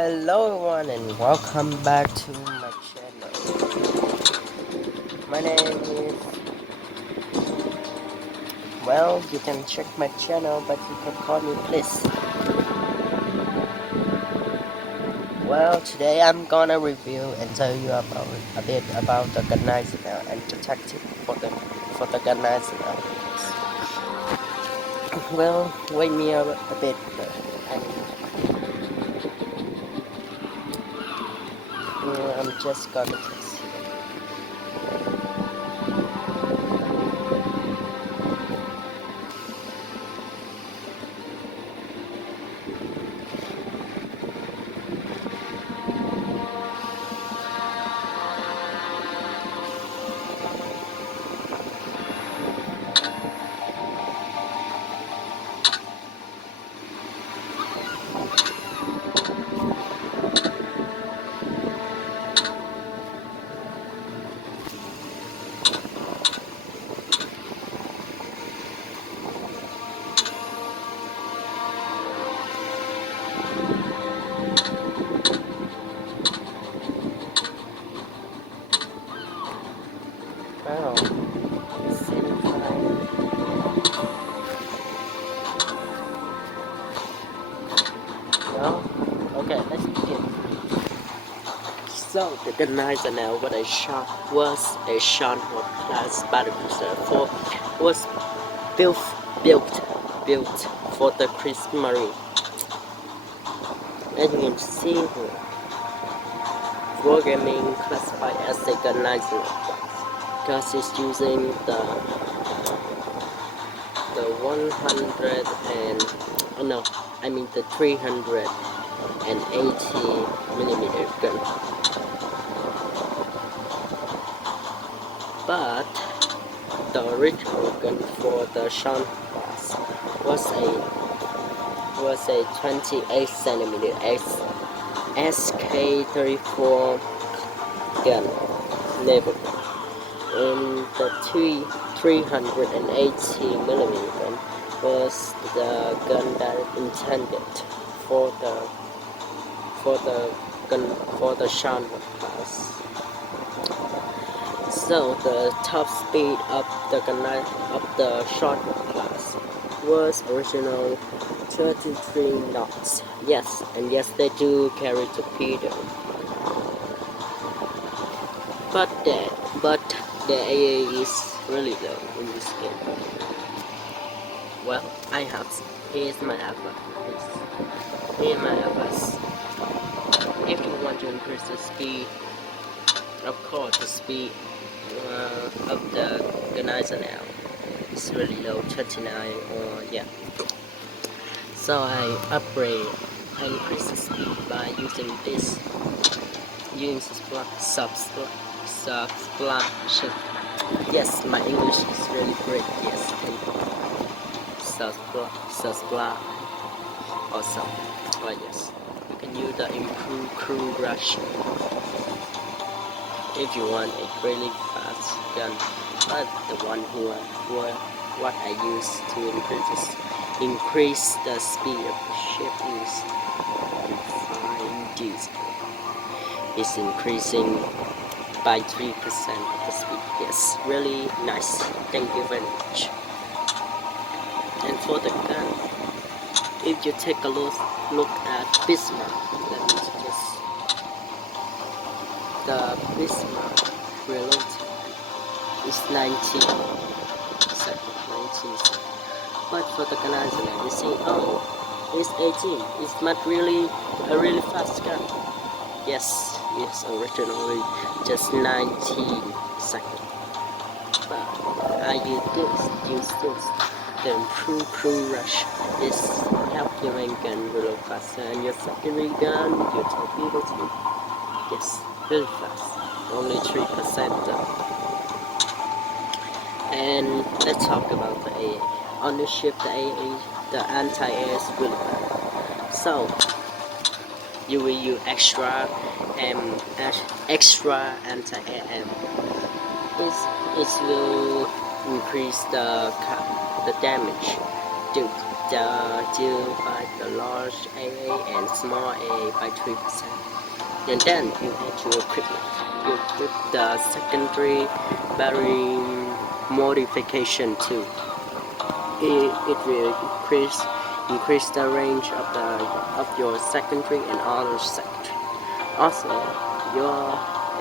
Hello everyone and welcome back to my channel. My name is, well, you can check my channel but you can call me please. Well, today I'm gonna review and tell you about a bit about the gneisenau and protective for the gneisenau. Well, wait me a bit and I'm just gonna test it. Wow, seems fine. Well, okay, let's begin. So the gneisenau was a Shanghai class battle cruiser was built built for the Kriegsmarine. As you can see here, programming classified as a gneisenau because it's using the 100 and no, I mean the 380mm gun. But the original gun for the Shan class was a 28cm SK-34 gun naval gun, and the 380mm gun was the gun that intended for the Shan class. So the top speed of the shotgun class was original 33 knots. Yes, and yes, they do carry torpedo. But the AA is really low in this game. Well, here's my advice. Here's my advice. If you want to increase the speed, of course, the speed of the gneisenau is really low, 29 or yeah. So I increase the speed by using subsplash. Yes, my English is really great. Yes, subsplash or something. Oh yes, you can use the improved crew rush if you want a really fast gun. But the one what I use to increase the speed of the ship is fine diesel. It's increasing by 3% of the speed. Yes, really nice. Thank you very much. And for the gun, if you take a look at Bismarck, let me just the Bismarck reload is 19 seconds. But for the gneisenau, you see, oh, it's 18. It's not really a really fast gun. Yes, it's originally just 19 seconds. But I use this. The improved crew rush is help your main gun real faster, and your secondary gun, your torpedo too. Yes, really fast. Only 3% though. And let's talk about the AA. On the ship, the AA, the anti-air is really bad. So you will use extra anti-air ammo. It will increase the damage. Dude, due by the large AA and small AA by 3%. And then you add your equipment. You equip the secondary bearing modification too. It will increase the range of your secondary and other secondary. Also,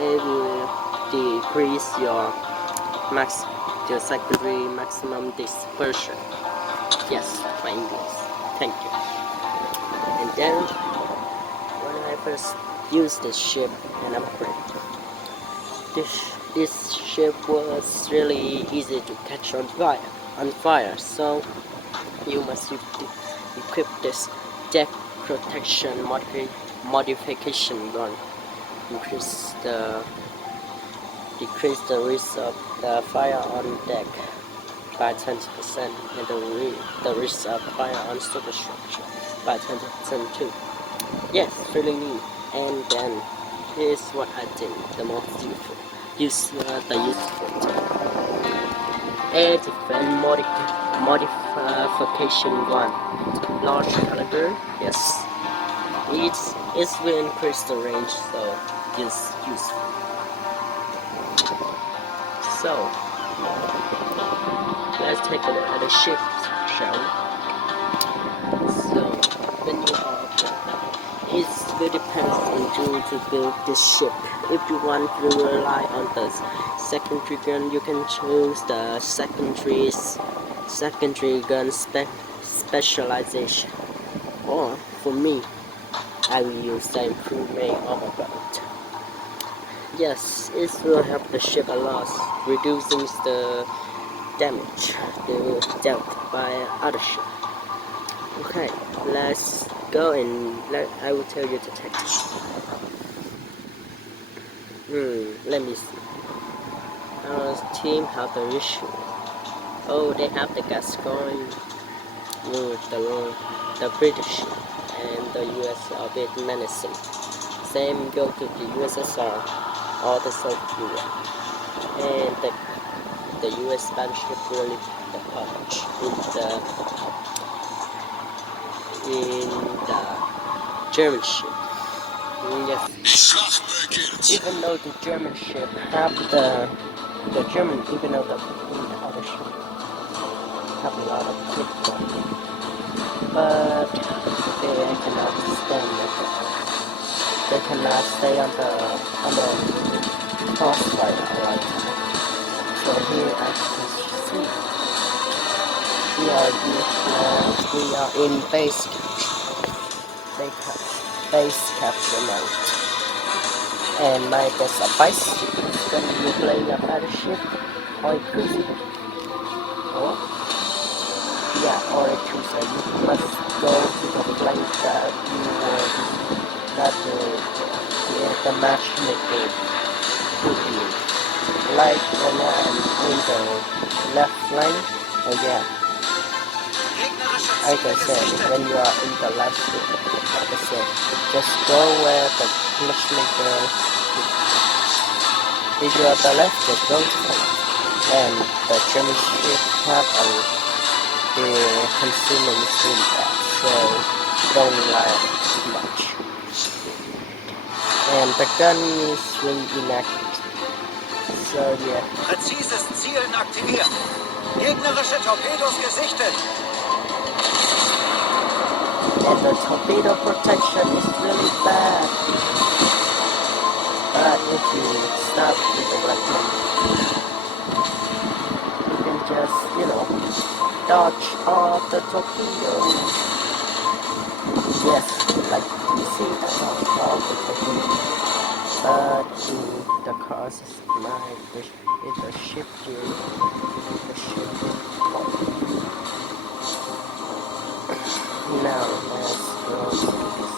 it will decrease your secondary maximum dispersion. Yes, my English. Thank you. And then, when I first used this ship and upgrade, this ship was really easy to catch on fire. So you must equip this deck protection modification gun. Decrease the risk of the fire on deck by 20% and the risk of fire on superstructure by 20% too. Yes, really neat. And then here's what I think the most useful. Air defense modification 1. Large caliber, yes. It will increase the range, so it's useful. So let's take a look at the ship, shall we? So when you are it will depend on you to build this ship. If you want to rely on the secondary gun, you can choose the secondary gun specialization. Or for me, I will use the improved main armor belt. Yes, it will help the ship a lot, reducing the damage dealt by other ships. Okay, let's go and I will tell you the tactics. Let me see. Our team have the issue. Oh, they have the gas going. The British and the US are a bit menacing. Same go to the USSR or the Soviet Union. And the US battleship really the punch in the German ship. Yes. Even though the German ship have even though the other ship have a lot of critical, but they cannot stand it. They cannot stay on the crossfire all the time. So here as you can see, we are in base capture mode. And my best advice when you play a battleship or a cruiser, or a cruiser, you must go to the place that the matchmaker put you. Like when I'm in the left lane, like I said, when you are in the left lane, like I said, just go where the matchmaker is. If you are the left, just go to the left. And the German ship have the consuming steam gas, so don't rely on it too much. And the gun is really inaccurate. So yeah. Präzises Zielen aktiviert. Gegnerische Torpedos gesichtet. And the torpedo protection is really bad. But if you stop with the right one, you can just, dodge all the torpedoes. Yes, like you see, I dodge all the torpedoes. But the cause is the ship here. The ship now let's go to this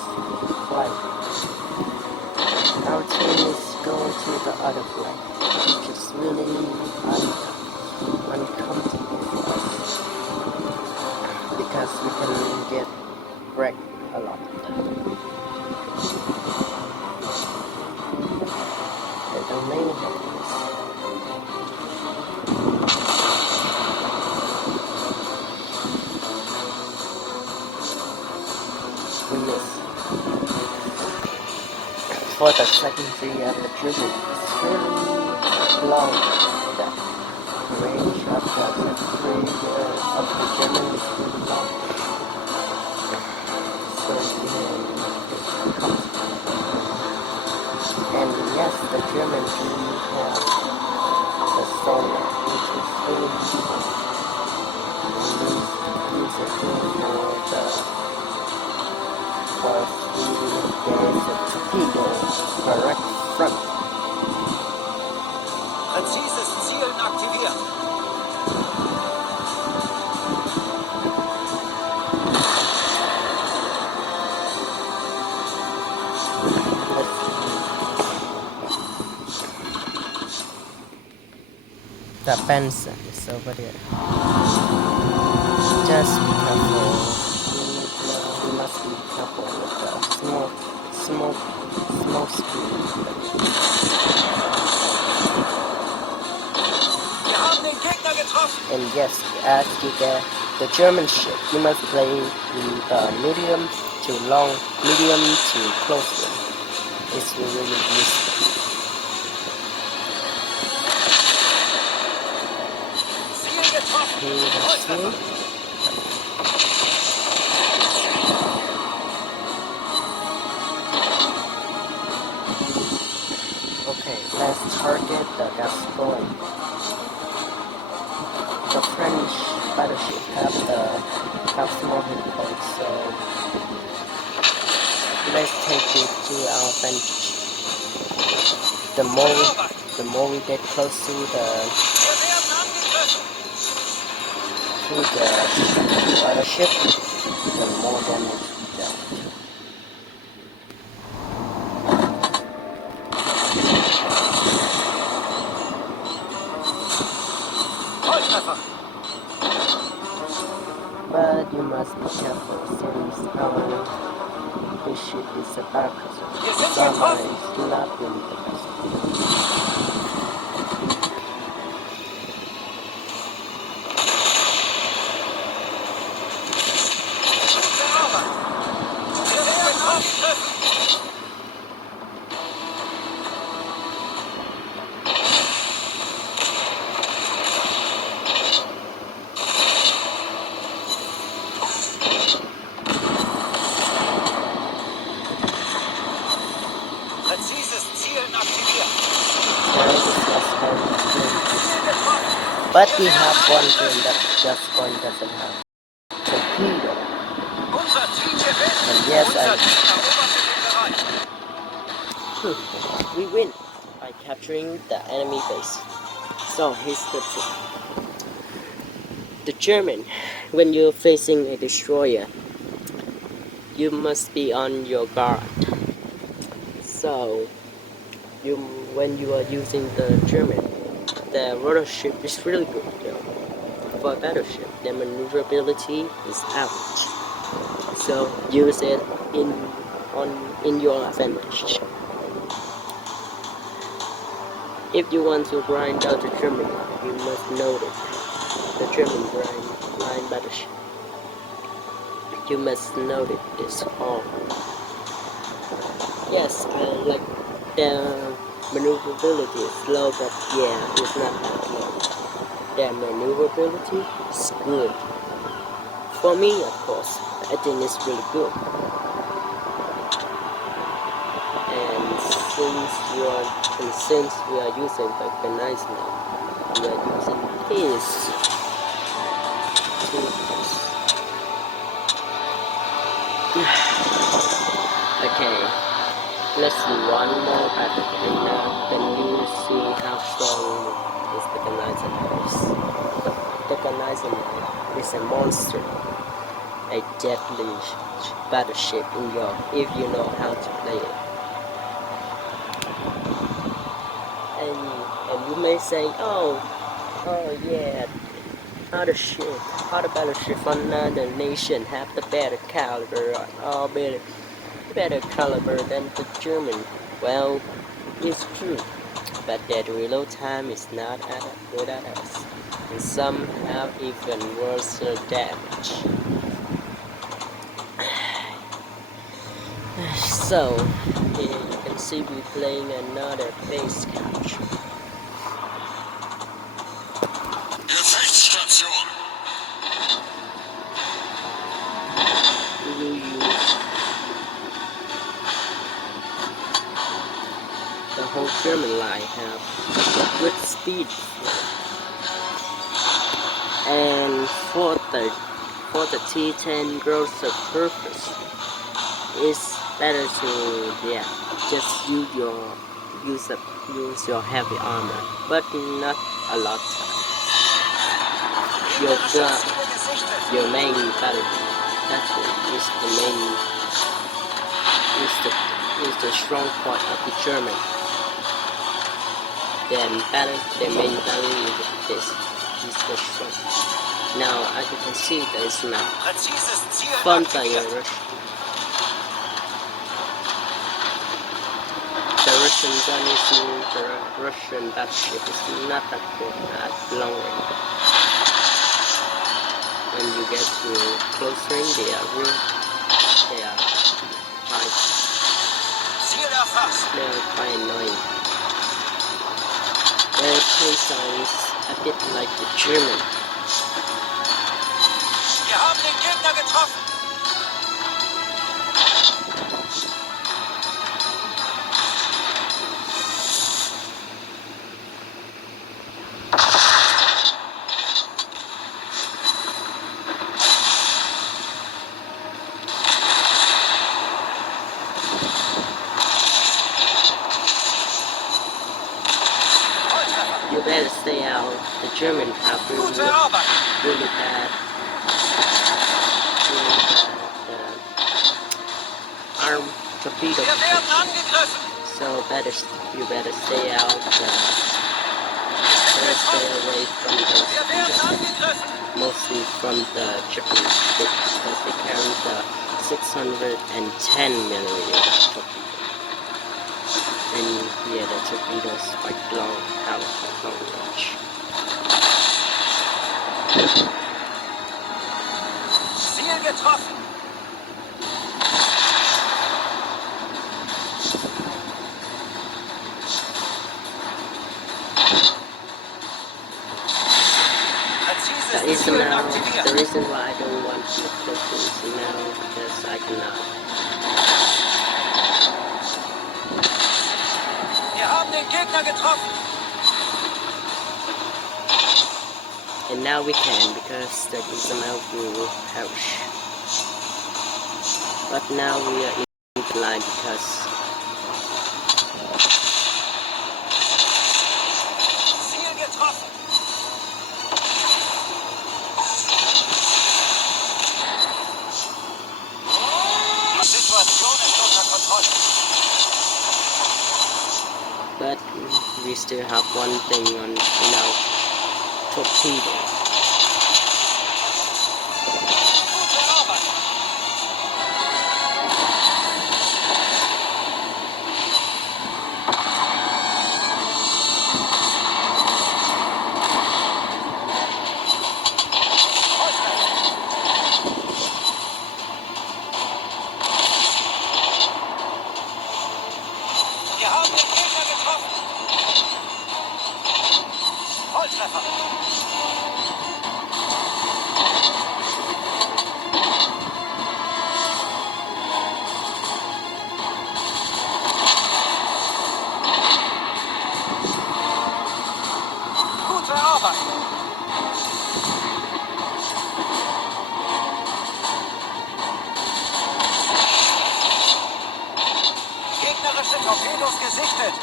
flight. Our team is going to the other flight, which is really uncomfortable for us because we can get wrecked a lot of time. And the main headings. for the secondary of the German is really long. The range of the secondary of the German is really long. So we have and yes, the German do have the song which is really use it for there is a torpedo direct front. Präzises Zielen aktiviert. The fence is over there. Just be careful. You must be careful with the small speed. Wir haben den Gegner getroffen. And yes, as you get the German ship, you must play in the medium to close range. It's really useful. Ziel getroffen. Okay, let's target the Gascoigne. The French battleship have small hit points, so let's take it to our advantage. The more we get close to the battleship, the more damage we dealt. Volltreffer. But you must be careful since this ship is a barcasser. Submarine is not really the best. Präzises Zielen aktiviert. But we have one thing that just one doesn't have. Torpedo. Unser Team gewinnt. And yes, Unser Team eroberte den Bereich. we win by capturing the enemy base. So here's the tip. The German, when you're facing a destroyer, you must be on your guard. So when you are using the German, the rotor ship is really good. For a battleship, the maneuverability is average. So use it in your advantage. If you want to grind out the German line, you must know it. The German line battleship. You must know it is all. Yes, like the maneuverability is low, but yeah, it's not that low. Their maneuverability is good. For me, of course, I think it's really good. And since we are using the gneisenau, we are using this Okay, let's do one more battle, and now then you will see how strong is the gneisenau. The gneisenau is a monster, a deadly battleship if you know how to play it. And you may say, oh yeah, other battleship from another nation have the better caliber, or better caliber than the German. Well, it's true, but their reload time is not as good as us, and some have even worse damage. So here you can see me playing another base capture. Gefechtsstation. We will use the whole German line have good speed, and for the T10 growth purpose, it's better to just use your heavy armor, but not a lot of time. Gegnerische Ziele gesichtet. Your main battle is the strong point of the German. Their main battle is the strong. Now, as you can see, there is now Präzises Ziel front aktiviert. the Russian garrison, the Russian battleship is not that good at long range. When you get to close range, they are Ziel erfasst. quite annoying. Their play style is a bit like the German. Wir haben den Gegner getroffen. You better stay out. The German have Gute Arbeit. really bad arm torpedo Wir werden protection. angegriffen. So you better stay out. Better stay away from Wir werden angegriffen. mostly from the Japanese because they carry the 610 millimeter torpedo. And yeah, the torpedoes quite long, have a long range. Ziel getroffen. Präzises Ziel aktiviert. The reason why I don't want to close to gneisenau because I cannot. Wir haben den Gegner getroffen. And now we can because the gneisenau will perish. But now we are in line because Ziel getroffen. Die Situation ist unter Kontrolle. but we still have one thing on torpedo. Gute Arbeit. Wir haben den Gegner getroffen. Volltreffer. Gute Arbeit. Gegnerische Torpedos gesichtet.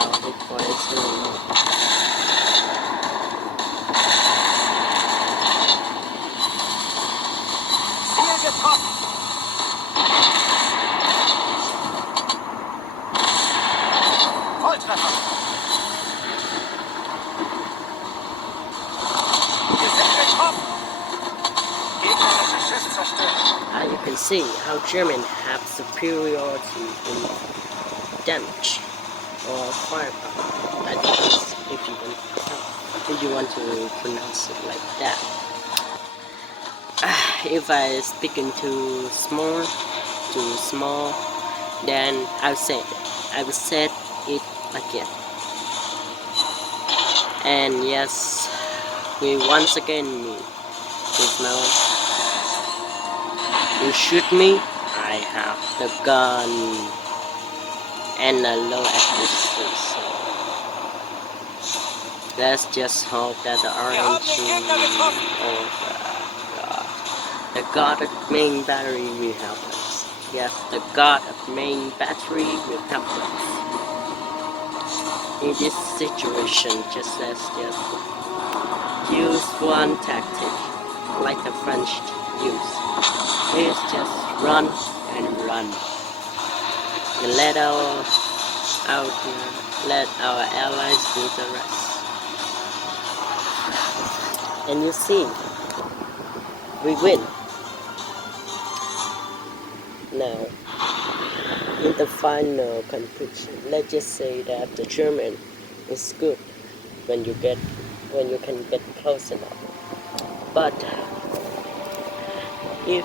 Our hit points really low. Ziel getroffen. you can see how Germans have superiority in damage or firepower. That is, if you want to pronounce it like that. If I speaking too small, then I will say it again. And yes, we once again meet. Now, you shoot me, I have the gun and a low accuracy. So let's just hope that the Wir haben den Gegner getroffen. the god of main battery will help us. Yes, the god of main battery will help us. In this situation, let's just use one tactic, like the French use. Is just run and run, and let our allies do the rest. And you see, we win. Now, in the final conclusion, let's just say that the German is good when you can get close enough. But if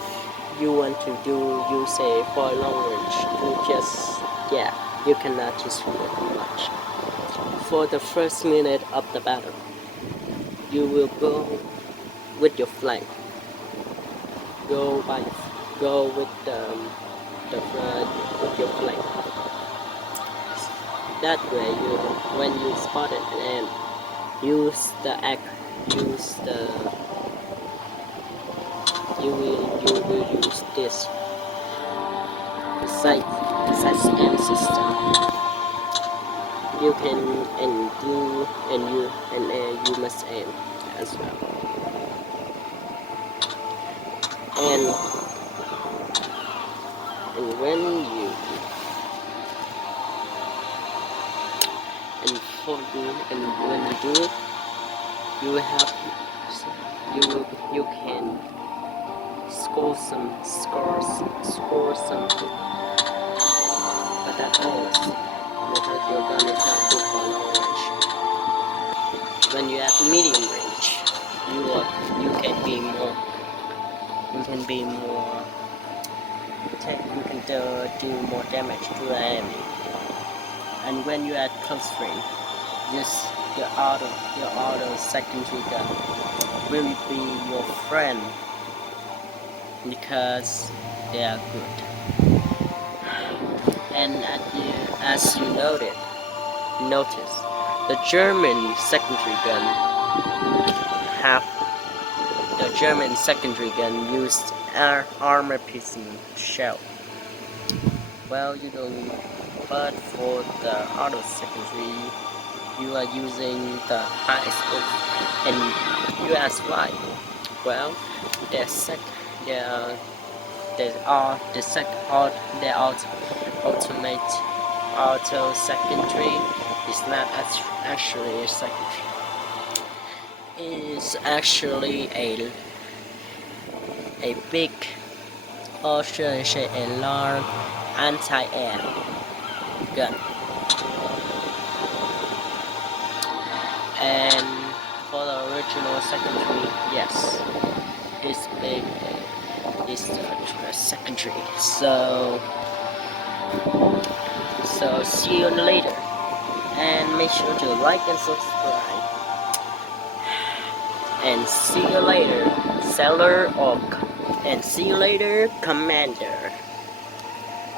you want to use a for long range, you cannot just really much. For the first minute of the battle, you will go with your flank. Go with with your flank. That way, when you spot it and you will use this sight scan system. You can you must aim as well. And when you do it, you will have you can score something. But that always, because your gun is not good for long range. When you have medium range, you can be more. You can do more damage to the enemy. And when you at close range, your auto secondary gun will be your friend because they are good. And as you notice, the German secondary gun used armor-piercing shell. Well, you don't. But for the auto secondary, you are using the high scope. And you ask why? Well, the ultimate auto secondary is not actually a secondary. It is actually a big, or should I say a large anti-air gun. And for the original secondary, yes, this big is the secondary. So see you later, and make sure to like and subscribe. And see you later, seller, and see you later, commander.